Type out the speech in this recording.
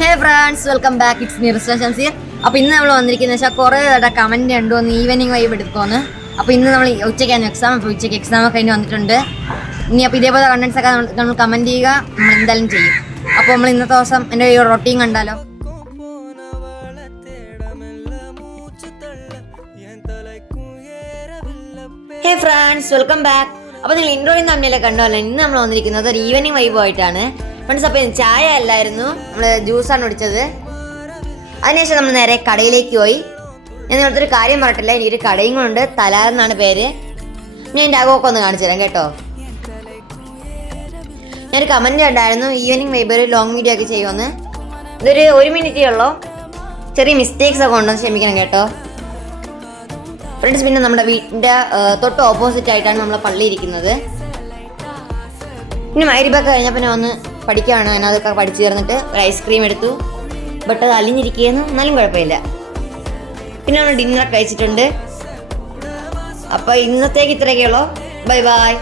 Hey friends, welcome back. It's me Rizwa Shamseer. അപ്പോൾ ഇന്ന് നമ്മൾ വന്നിരിക്കുന്നത് വെച്ചാൽ കുറേ കമൻറ്റ് ഉണ്ടോന്ന് ഈവനിങ് വൈബ് എടുക്കുമെന്ന്. അപ്പോൾ ഇന്ന് നമ്മൾ ഉച്ചയ്ക്കാണ് എക്സാം. അപ്പോൾ ഉച്ചയ്ക്ക് എക്സാം ഒക്കെ കഴിഞ്ഞ് വന്നിട്ടുണ്ട്. ഇനി അപ്പോൾ ഇതേപോലെ കണ്ടൻസ് ഒക്കെ നമ്മൾ കമൻറ്റ് ചെയ്യുക, നമ്മൾ എന്തായാലും ചെയ്യും. അപ്പോൾ നമ്മൾ ഇന്നത്തെ ദിവസം എൻ്റെ ഈ റൊട്ടീൻ കണ്ടാലോ. ഹേ ഫ്രണ്ട്സ്, വെൽക്കം ബാക്ക്. അപ്പോൾ നിങ്ങൾ ഇൻട്രോയിൽ തമ്മിലൊക്കെ കണ്ടോല്ലോ. ഇന്ന് നമ്മൾ വന്നിരിക്കുന്നത് ഒരു ഈവനിങ് വൈബ് ആയിട്ടാണ് ഫ്രണ്ട്സ്. അപ്പോൾ ചായ അല്ലായിരുന്നു, നമ്മൾ ജ്യൂസാണ് കുടിച്ചത്. അതിനുശേഷം നമ്മൾ നേരെ കടയിലേക്ക് പോയി. ഞാൻ നിങ്ങളടുത്തൊരു കാര്യം പറഞ്ഞിട്ടില്ല, എനിക്കൊരു കടയും കൊണ്ട് തലാർ എന്നാണ് പേര്. ഞാൻ എൻ്റെ അകമൊക്കെ ഒന്ന് കാണിച്ചു തരാം കേട്ടോ. ഞാനൊരു കമൻറ്റ് ഉണ്ടായിരുന്നു ഈവനിങ് വൈബ് ഒരു ലോങ് വീഡിയോ ഒക്കെ ചെയ്യുമെന്ന്. ഇതൊരു 1 മിനിറ്റേ ഉള്ളൂ. ചെറിയ മിസ്റ്റേക്സ് ഒക്കെ ഉണ്ടെന്ന് ക്ഷമിക്കണം കേട്ടോ ഫ്രണ്ട്സ്. പിന്നെ നമ്മുടെ വീടിൻ്റെ തൊട്ട് ഓപ്പോസിറ്റ് ആയിട്ടാണ് നമ്മളെ പള്ളി ഇരിക്കുന്നത്. പിന്നെ മഗ്‌രിബൊക്കെ കഴിഞ്ഞപ്പോൾ ഞാൻ ഒന്ന് പഠിക്കുകയാണ്. അതിനകത്തൊക്കെ പഠിച്ചു ചേർന്നിട്ട് ഒരു ഐസ്ക്രീം എടുത്തു. ബട്ട് അത് അലിഞ്ഞിരിക്കുകയെന്ന്, എന്നാലും കുഴപ്പമില്ല. പിന്നെ നമ്മൾ ഡിന്നറൊക്കെ കഴിച്ചിട്ടുണ്ട്. അപ്പോൾ ഇന്നത്തേക്ക് ഇത്രയൊക്കെയുള്ളൂ. Bye bye.